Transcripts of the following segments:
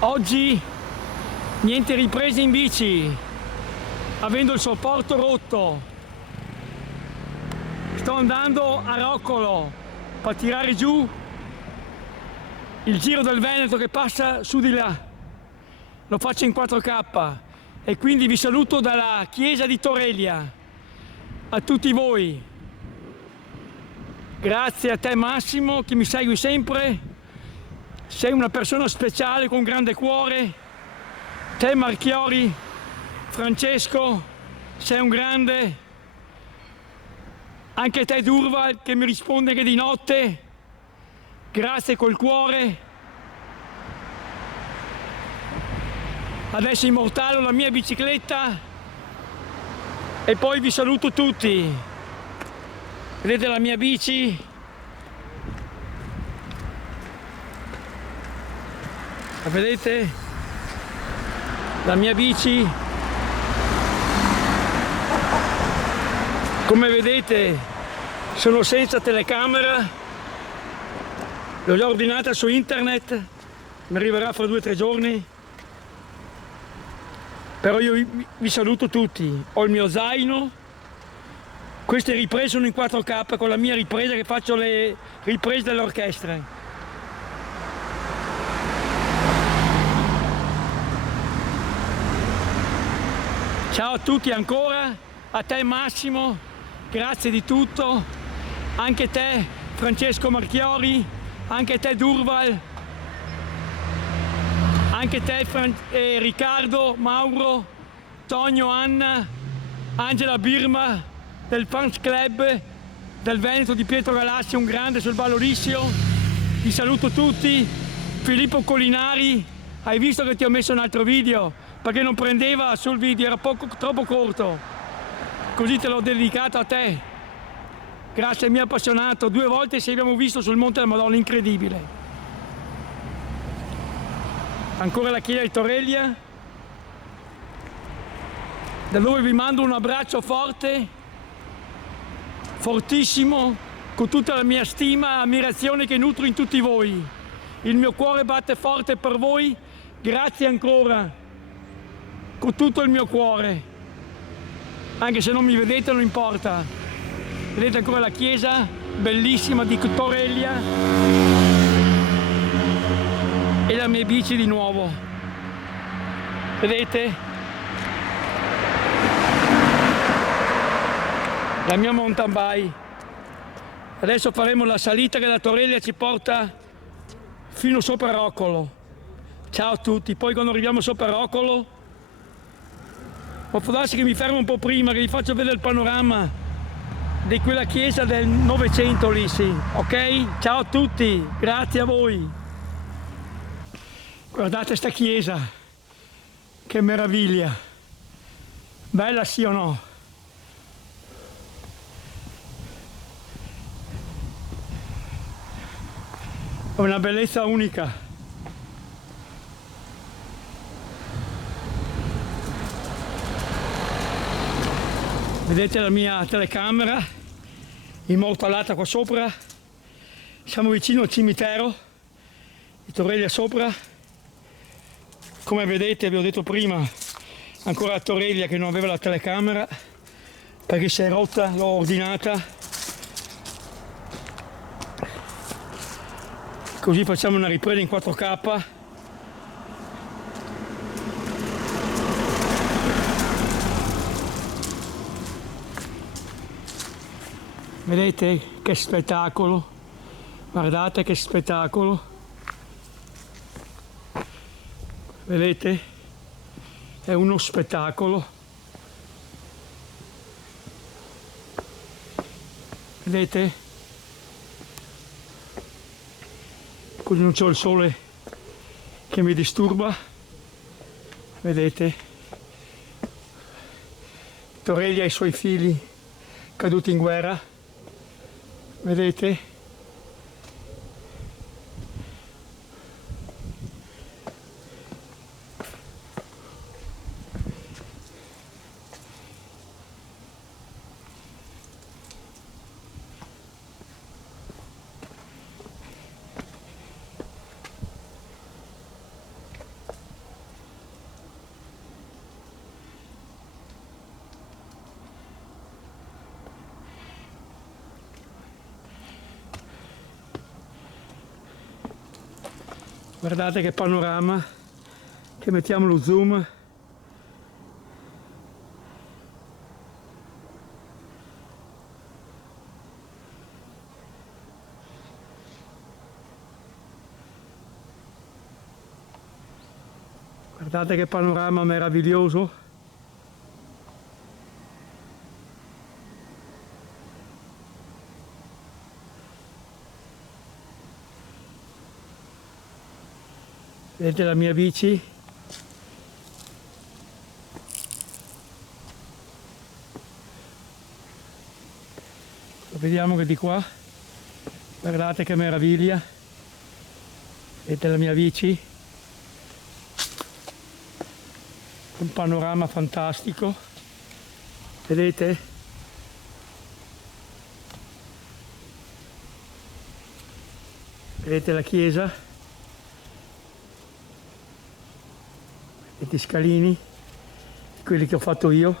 Oggi niente riprese in bici, avendo il supporto rotto. Sto andando a Roccolo per tirare giù il Giro del Veneto che passa su di là. Lo faccio in 4K e quindi vi saluto dalla chiesa di Torreglia. A tutti voi. Grazie a te Massimo che mi segui sempre. Sei una persona speciale con grande cuore. Te Marchiori, Francesco, sei un grande. Anche te Durval che mi risponde che di notte. Grazie col cuore. Adesso immortalo la mia bicicletta e poi vi saluto tutti. Vedete la mia bici? La vedete? La mia bici? Come vedete sono senza telecamera, l'ho già ordinata su internet, mi arriverà fra 2 o 3 giorni, però io vi saluto tutti, ho il mio zaino, queste riprese sono in 4K con la mia ripresa che faccio le riprese dell'orchestra. Ciao a tutti ancora, a te Massimo, grazie di tutto, anche te Francesco Marchiori, anche te Durval, anche te Riccardo, Mauro, Tonio, Anna, Angela Birma del Fans Club del Veneto di Pietro Galassi, un grande sul Vallo Rissio, vi saluto tutti, Filippo Colinari, hai visto che ti ho messo un altro video? Perché non prendeva sul video, era troppo corto, così te l'ho dedicato a te. Grazie, mi ha appassionato, 2 volte ci abbiamo visto sul Monte della Madonna, incredibile. Ancora la chiesa di Torreglia, da dove vi mando un abbraccio forte, fortissimo, con tutta la mia stima e ammirazione che nutro in tutti voi. Il mio cuore batte forte per voi, grazie ancora. Con tutto il mio cuore, anche se non mi vedete non importa. Vedete ancora la chiesa bellissima di Torreglia e la mia bici di nuovo, vedete la mia mountain bike. Adesso faremo la salita che da Torreglia ci porta fino sopra Roccolo. Ciao a tutti, poi quando arriviamo sopra Roccolo può darsi che mi fermo un po' prima, che vi faccio vedere il panorama di quella chiesa del Novecento lì, sì, ok? Ciao a tutti, grazie a voi. Guardate sta chiesa, che meraviglia, bella sì o no? È una bellezza unica. Vedete la mia telecamera immortalata qua sopra, siamo vicino al cimitero di Torreglia sopra, come vedete vi ho detto prima, ancora a Torreglia che non aveva la telecamera perché si è rotta, l'ho ordinata, così facciamo una ripresa in 4K. Vedete che spettacolo, guardate che spettacolo, vedete, è uno spettacolo, vedete, così non c'ho il sole che mi disturba, vedete, Torreglia e i suoi figli caduti in guerra. Vedete? Guardate che panorama, che mettiamo lo zoom. Guardate che panorama meraviglioso. Vedete la mia bici? Vediamo che di qua, guardate che meraviglia. Vedete la mia bici? Un panorama fantastico. Vedete? Vedete la chiesa? Vedete i scalini? Quelli che ho fatto io.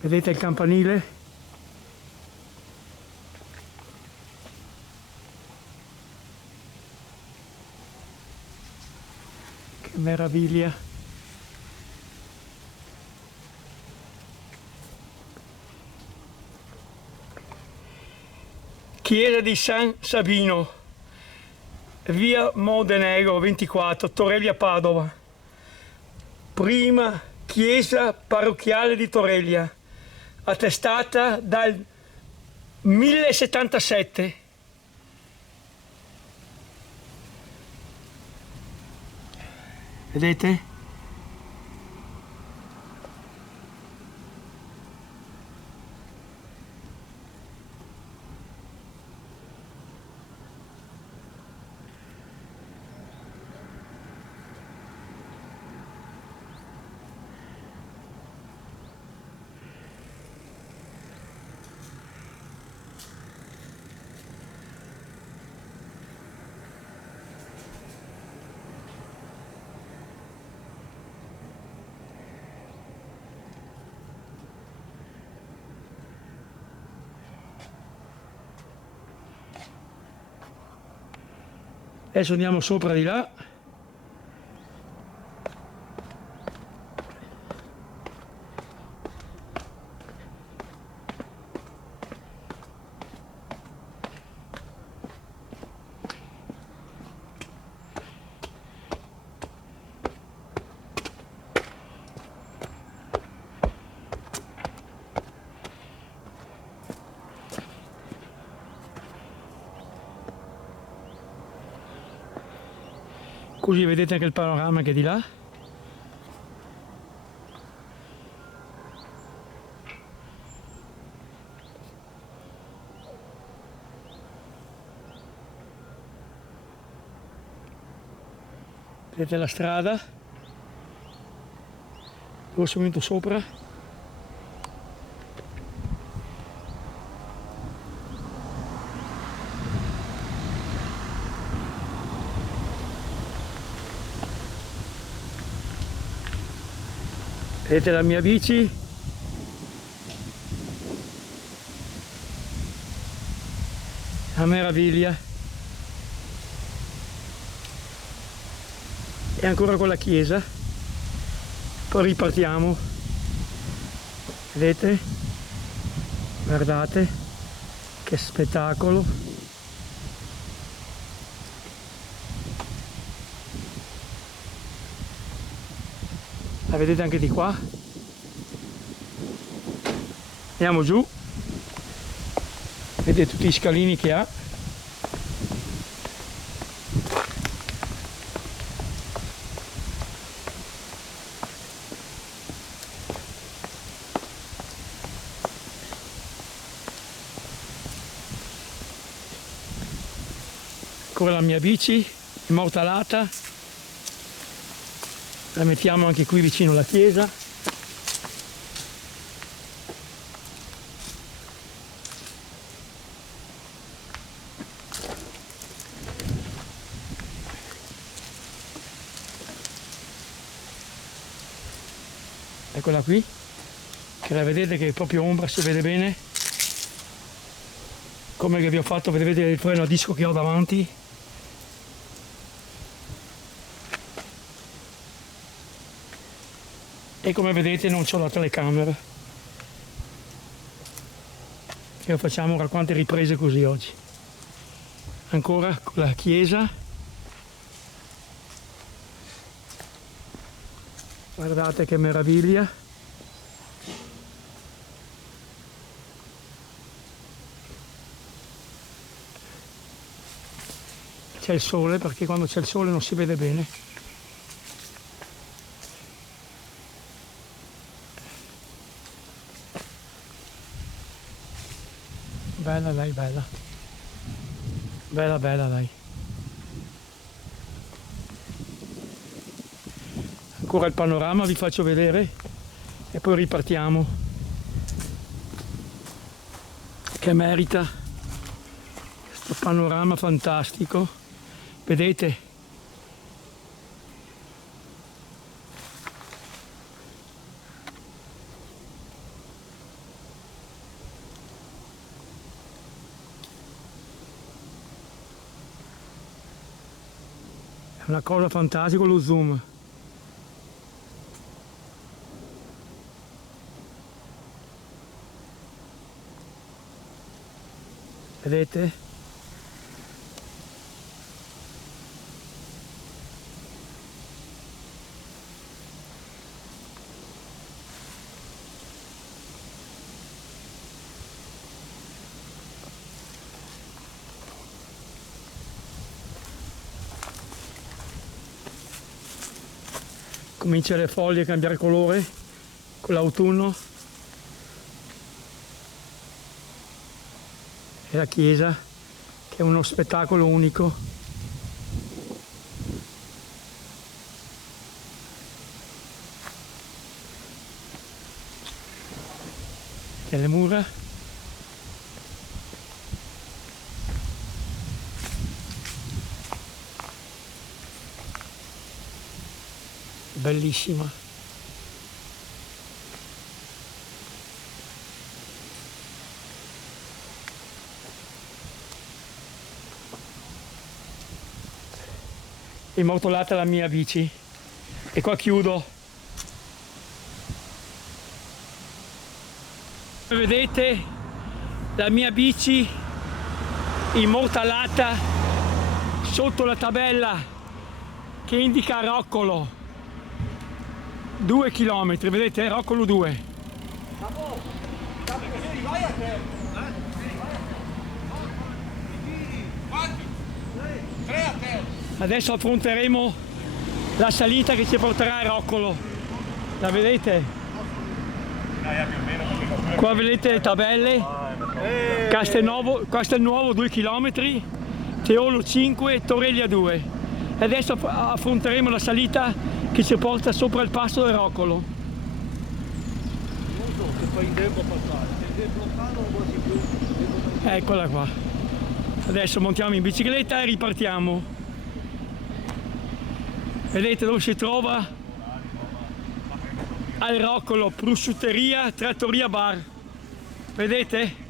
Vedete il campanile? Che meraviglia! Chiesa di San Sabino, via Modenegro 24, Torreglia Padova. Prima chiesa parrocchiale di Torreglia, attestata dal 1077. Vedete? Adesso andiamo sopra di là. Così vedete anche il panorama che è di là. Vedete la strada dove sono venuto sopra. Vedete la mia bici? Una meraviglia. E ancora con la chiesa. Poi ripartiamo. Vedete? Guardate che spettacolo. La vedete anche di qua. Andiamo giù. Vedete tutti gli scalini che ha. Ancora la mia bici immortalata. La mettiamo anche qui vicino alla chiesa. Eccola qui, che la vedete che è proprio ombra, si vede bene. come vi ho fatto vedere il freno a disco che ho davanti. E come vedete non c'ho la telecamera. E facciamo ora quante riprese così oggi. Ancora con la chiesa. Guardate che meraviglia. C'è il sole, perché quando c'è il sole non si vede bene. Bella dai, bella. Bella, bella dai. Ancora il panorama vi faccio vedere e poi ripartiamo. Che merita questo panorama fantastico. Vedete? È una cosa fantastica lo zoom. Vedete? Cominciano le foglie a cambiare colore con l'autunno. E la chiesa, che è uno spettacolo unico. E le mura. Bellissima. Immortalata la mia bici. E qua chiudo. Vedete la mia bici immortalata sotto la tabella che indica Roccolo. 2 chilometri, vedete? Roccolo 2. Adesso affronteremo la salita che ci porterà a Roccolo. La vedete? Qua vedete le tabelle. Castelnuovo 2 km, Teolo 5, Torreglia 2. E adesso affronteremo la salita che ci porta sopra il passo del Roccolo. Non so se fai in tempo a passare, se sei bloccato o quasi più. Eccola qua. Adesso montiamo in bicicletta e ripartiamo. Vedete dove si trova? Al Roccolo, prosciutteria, trattoria bar. Vedete?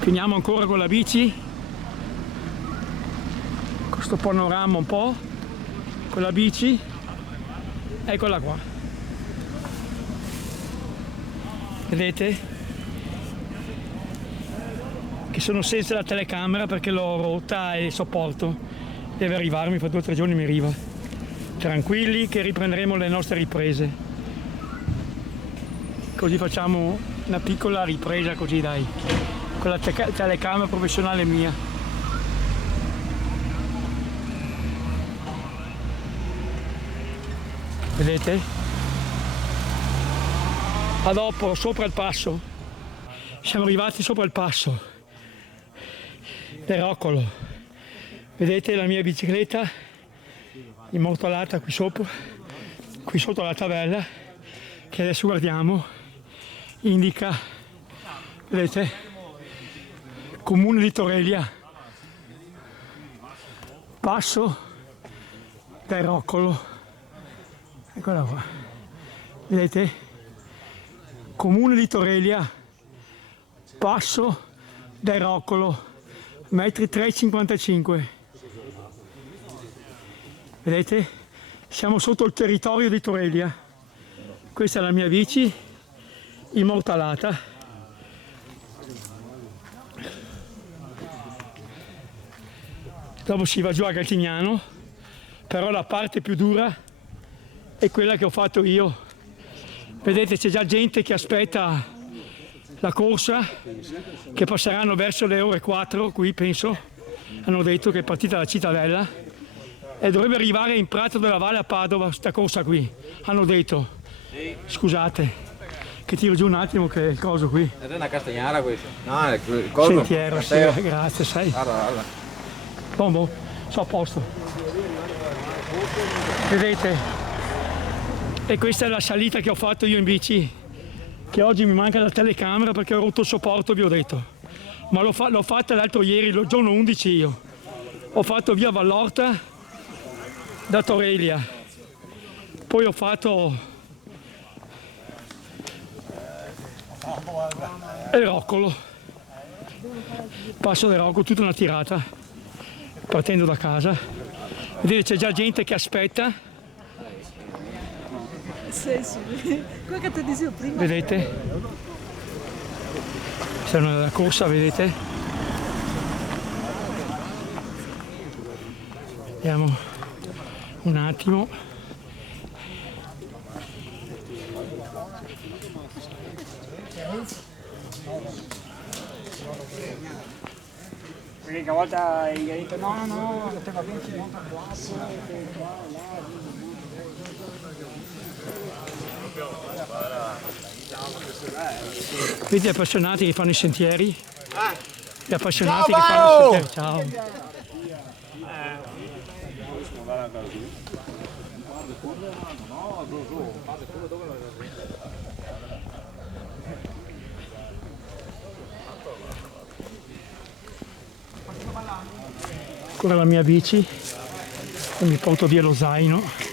Finiamo ancora con la bici. Questo panorama un po' con la bici. Eccola qua. Vedete? Che sono senza la telecamera perché l'ho rotta e sopporto. Deve arrivarmi, fra 2 o 3 giorni mi arriva. Tranquilli che riprenderemo le nostre riprese. Così facciamo una piccola ripresa così dai. Con la telecamera professionale mia. Vedete? A dopo, sopra il passo. Siamo arrivati sopra il passo del Roccolo. Vedete la mia bicicletta immortalata qui sopra, qui sotto la tabella che adesso guardiamo, indica, vedete, comune di Torreglia, passo del Roccolo. Eccola qua. Vedete? Comune di Torelia, passo dai Roccolo, metri 3,55. Vedete? Siamo sotto il territorio di Torelia. Questa è la mia bici immortalata. Dopo si va giù a Galtignano, però la parte più dura è quella che ho fatto io. Vedete, c'è già gente che aspetta la corsa, che passeranno verso le ore 4 qui, penso. Hanno detto che è partita la Cittadella e dovrebbe arrivare in Prato della Valle a Padova questa corsa qui. Hanno detto. Scusate, che tiro giù un attimo che è il coso qui. È una castagnara questo? No, è il coso. Sentiero, sì, grazie, sai. Guarda. Boh, sono a posto. Vedete? E questa è la salita che ho fatto io in bici, che oggi mi manca la telecamera perché ho rotto il supporto, vi ho detto. Ma l'ho fatta l'altro ieri, il giorno 11 io. Ho fatto via Vallorta da Torelia. Poi ho fatto il Roccolo. Passo del Roccolo, tutta una tirata, partendo da casa. Vedete, c'è già gente che aspetta. Quello che ti dicevo prima. Vedete? Questa è una corsa, vedete? Vediamo un attimo. Perché che a volte gli hai detto no, te va bene, ci monta qua, Vedi gli appassionati che fanno i sentieri? Gli appassionati che fanno i sentieri. Ciao. Ancora la mia bici e mi porto via lo zaino.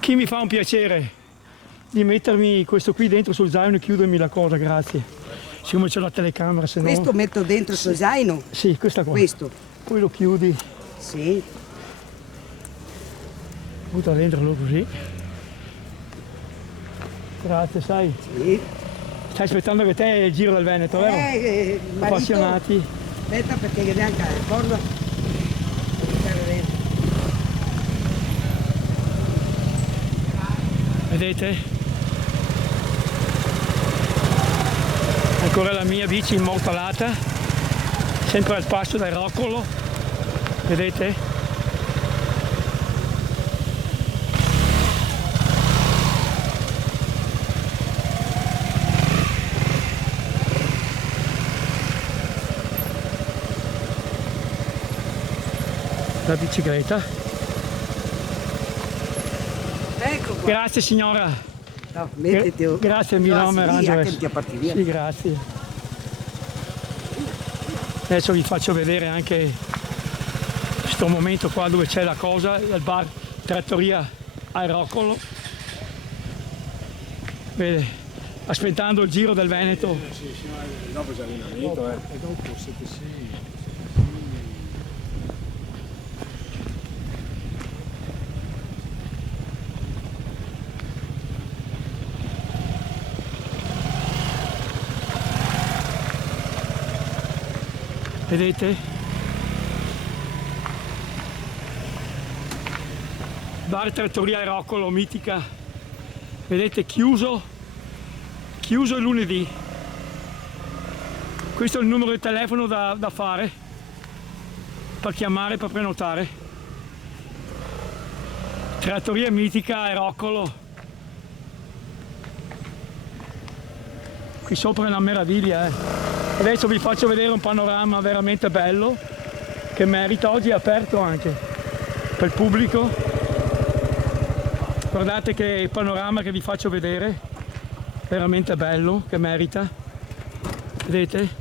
Chi mi fa un piacere di mettermi questo qui dentro sul zaino e chiudermi la cosa, grazie. Siccome c'è la telecamera, se no... Questo metto dentro il suo zaino? Sì, questa qua. Questo? Poi lo chiudi. Sì. Butta dentro così. Grazie, sai. Sì. Stai aspettando che te il Giro del Veneto, vero? Marito, Appassionati. aspetta perché neanche ricordo. Vedete? Ancora la mia bici immortalata, sempre al passo dal Roccolo, vedete? La bicicletta. Ecco qua. Grazie signora. No, mettiti. Grazie, il mio nome è Angelo. Che ti appartiene. Sì, grazie. Adesso vi faccio vedere anche questo momento qua dove c'è la cosa, il bar Trattoria al Roccolo. Vede, aspettando il Giro del Veneto. Dopo c'è l'allenamento, dopo siete sì. Vedete? Bar Trattoria al Roccolo, mitica. Vedete, chiuso il lunedì. Questo è il numero di telefono da fare per chiamare, per prenotare. Trattoria mitica e Roccolo. Qui sopra è una meraviglia, Adesso vi faccio vedere un panorama veramente bello. che merita. Oggi è aperto anche per il pubblico. Guardate che panorama che vi faccio vedere, veramente bello, che merita. Vedete?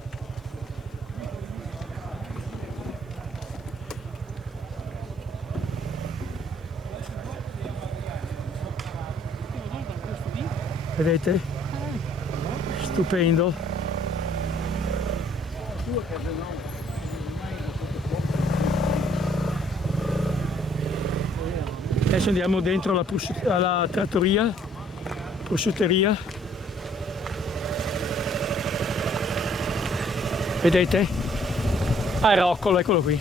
Vedete? Stupendo. Adesso andiamo dentro alla trattoria, prosciutteria. Vedete? Ah, Roccolo, eccolo qui.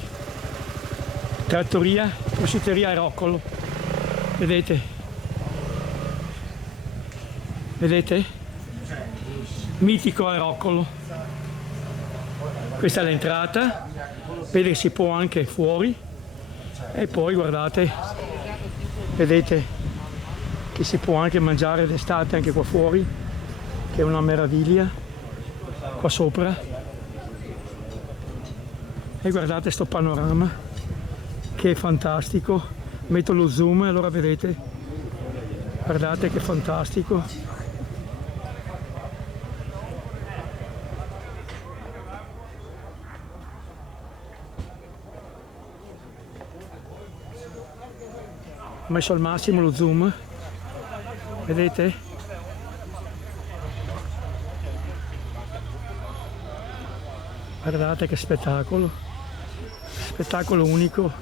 Trattoria, prosciutteria Roccolo. Vedete? Vedete? Mitico a Roccolo. Questa è l'entrata, vede che si può anche fuori e poi guardate, vedete che si può anche mangiare d'estate anche qua fuori, che è una meraviglia, qua sopra. E guardate sto panorama che è fantastico, metto lo zoom e allora vedete, guardate che fantastico. Ho messo al massimo lo zoom, vedete? Guardate che spettacolo unico.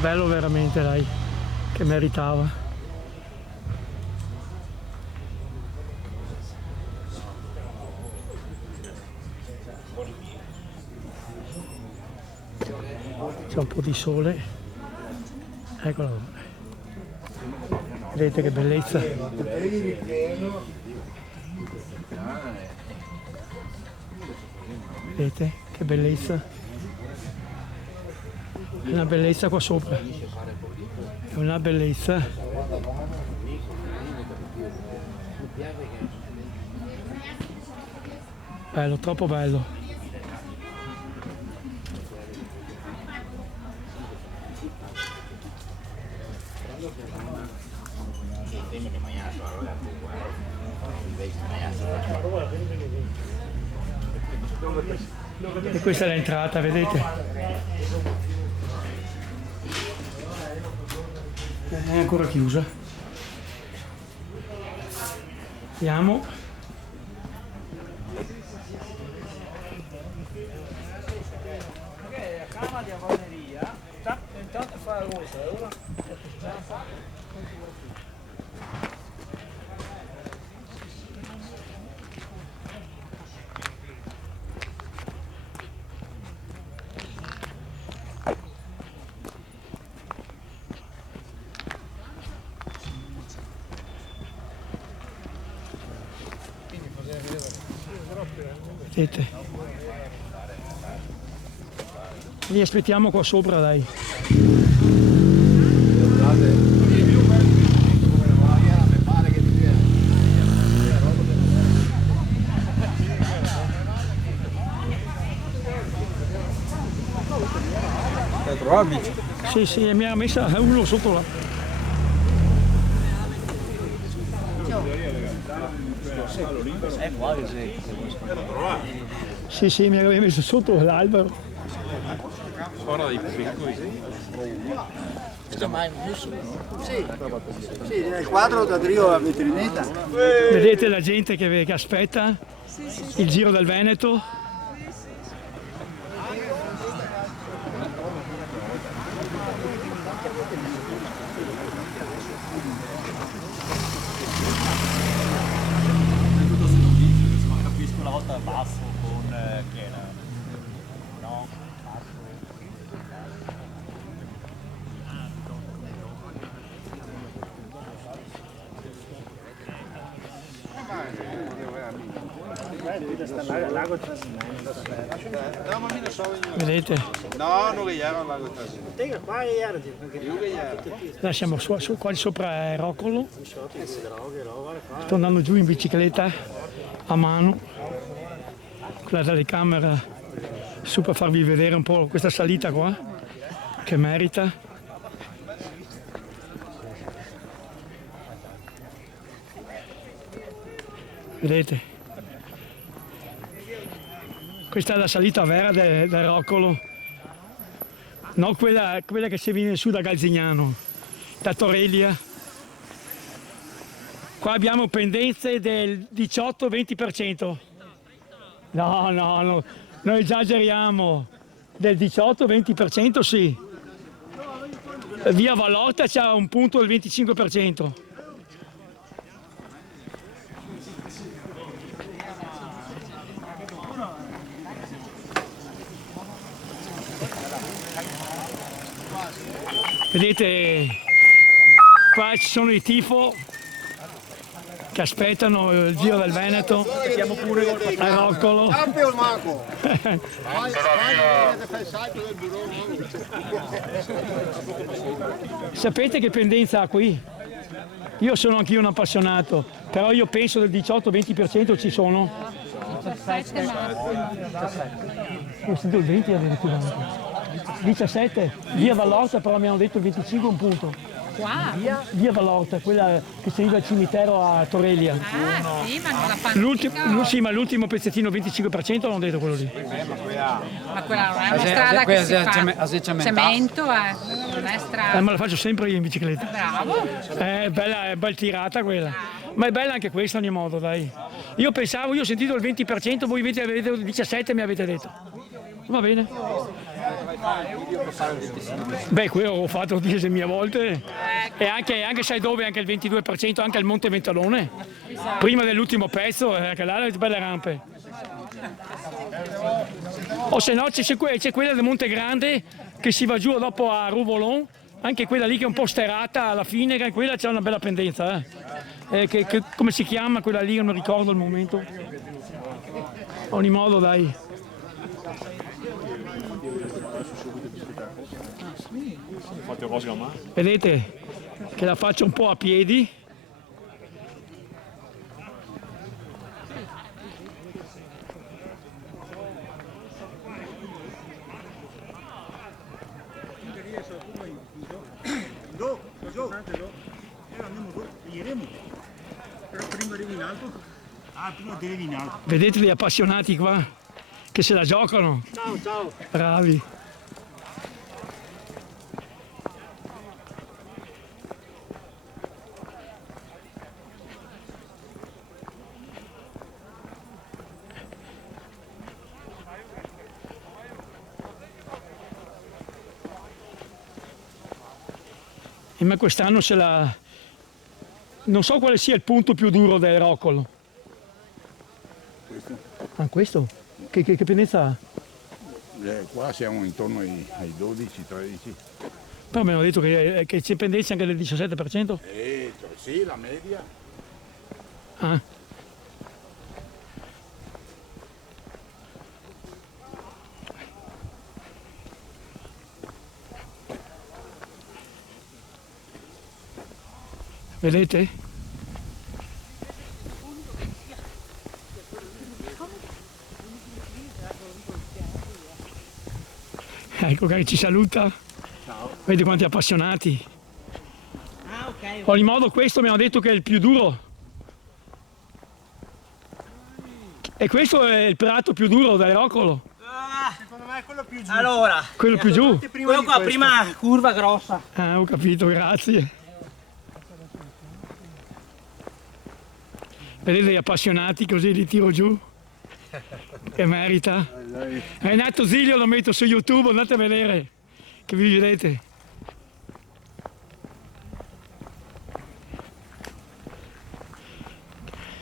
Bello veramente, dai, che meritava. C'è un po' di sole, eccolo, vedete che bellezza, vedete che bellezza, è una bellezza qua sopra, è una bellezza, bello, troppo bello. E questa è l'entrata, vedete? È ancora chiusa. Vediamo. Cama di Avaneria, intanto fa la rosa, ora Vedete? Li aspettiamo qua sopra, dai. Hai trovato la bici? Sì, sì, mi ha messa uno sotto là. Sì, sì, mi aveva messo sotto l'albero. Guarda dei piccoli. Sì, nel quadro da Drio a vetrinetta. Vedete la gente che aspetta il Giro del Veneto? capisco una volta basso con che era no? Vedete? No, non era un lago Trasino. Là siamo qua sopra Roccolo. Sto andando giù in bicicletta a mano con la telecamera su per farvi vedere un po' questa salita qua che merita. Vedete? Questa è la salita vera del Roccolo, non quella che si viene su da Galzignano, da Torelia. Qua abbiamo pendenze del 18-20%. No, noi esageriamo, del 18-20% sì. Via Vallorta c'ha un punto del 25%. Vedete, qua ci sono i tifo che aspettano il Giro del Veneto a Roccolo. Sapete che pendenza ha qui? Io sono anch'io un appassionato, però io penso del 18-20% ci sono. 17 Ho sentito il 20 addirittura. 17, via Vallorta però mi hanno detto il 25 un punto. Qua? Via Vallorta, quella che si arriva al cimitero a Torelia. Ah sì, ma non la fanno. Sì, ma l'ultimo pezzettino 25% hanno detto quello lì. Ma quella non è una strada che si fa. Cemento, non è strada. Ma la faccio sempre io in bicicletta. Bravo. È bella tirata quella. Ma è bella anche questa a ogni modo, dai. Io ho sentito il 20%, voi avete il 17% mi avete detto. Va bene. Beh, qui ho fatto 10.000 volte e anche sai dove, anche il 22%, anche il Monte Ventalone. Prima dell'ultimo pezzo, anche là le belle rampe. O se no c'è quella del Monte Grande che si va giù dopo a Rouvolon, anche quella lì che è un po' sterata alla fine, che quella c'è una bella pendenza. Come si chiama quella lì? Non ricordo al momento. A ogni modo dai. Vedete che la faccio un po' a piedi. Vedete gli appassionati qua che se la giocano. Ciao. Bravi. E ma quest'anno non so quale sia il punto più duro del Roccolo. Questo? Ah, questo? Che pendenza ha? Qua siamo intorno ai 12-13. Però mi hanno detto che c'è pendenza anche del 17%? Sì, la media. Ah. Vedete? Ecco che ci saluta. Ciao. Vedi quanti appassionati. Ah, ok. A ogni modo questo mi hanno detto che è il più duro. E questo è il prato più duro del Roccolo. Secondo me è quello più giù. Allora, Quello più giù. quello qua prima curva grossa. Ah, ho capito, grazie. Vedete gli appassionati così li tiro giù. Che merita. È nato Zilio, lo metto su YouTube, andate a vedere. Che vi vedete.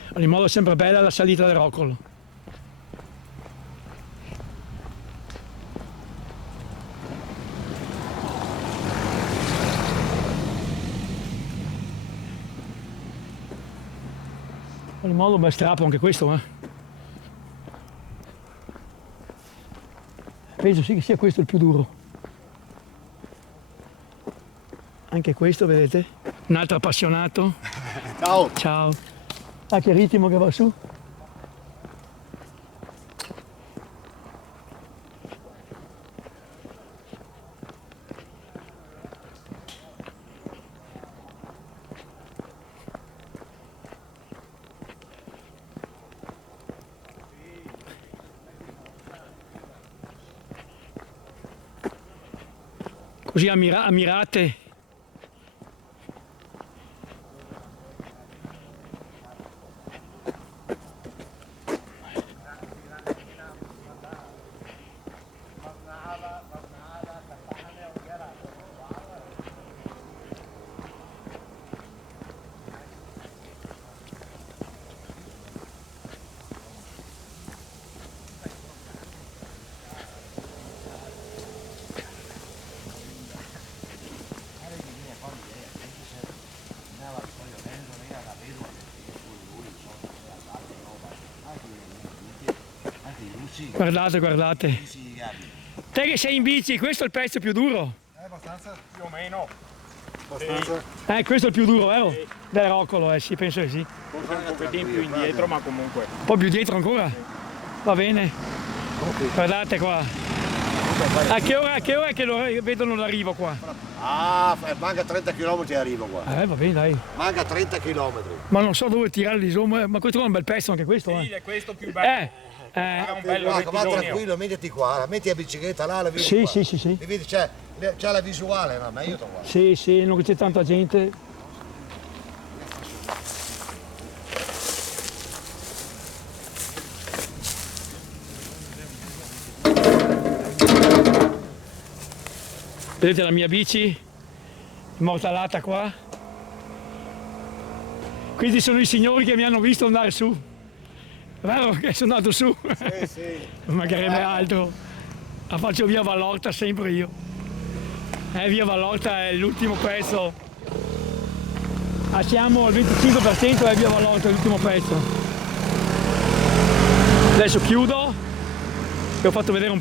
Ad ogni modo è sempre bella la salita del Roccolo. Ad ogni modo bel strappo anche questo, eh. Penso sì che sia questo il più duro. Anche questo, vedete? Un altro appassionato. Ciao. Ciao. Ah, che ritmo che va su. Così ammirate. Guardate, guardate. Te che sei in bici, questo è il pezzo più duro? Abbastanza, più o meno. Abbastanza. Questo è il più duro, vero? Del roccolo, sì, penso che sì. Forse un pochettino più indietro, ma comunque. Un po' più dietro ancora? Va bene. Guardate qua. A che ora è che lo vedono l'arrivo qua? Ah, manca 30 km e arrivo qua. Va bene, dai. Manca 30 km. Ma non so dove tirarli su, ma questo è un bel pezzo anche questo. Sì, è questo più bello. È un bello Va rettilineo. tranquillo, mettiti qua, metti la bicicletta là, la vedi Sì, qua. sì, sì, sì. Mi vedi, c'è la visuale, no? Ma io qua. Sì, sì, non c'è tanta gente. Vedete la mia bici? Immortalata qua. Questi sono i signori che mi hanno visto andare su. Vero che sono andato su? Sì, sì. Mancherebbe altro. La faccio via Vallorta sempre io. Via Vallorta è l'ultimo pezzo. Siamo al 25% e via Vallorta è l'ultimo pezzo. Adesso chiudo. Vi ho fatto vedere un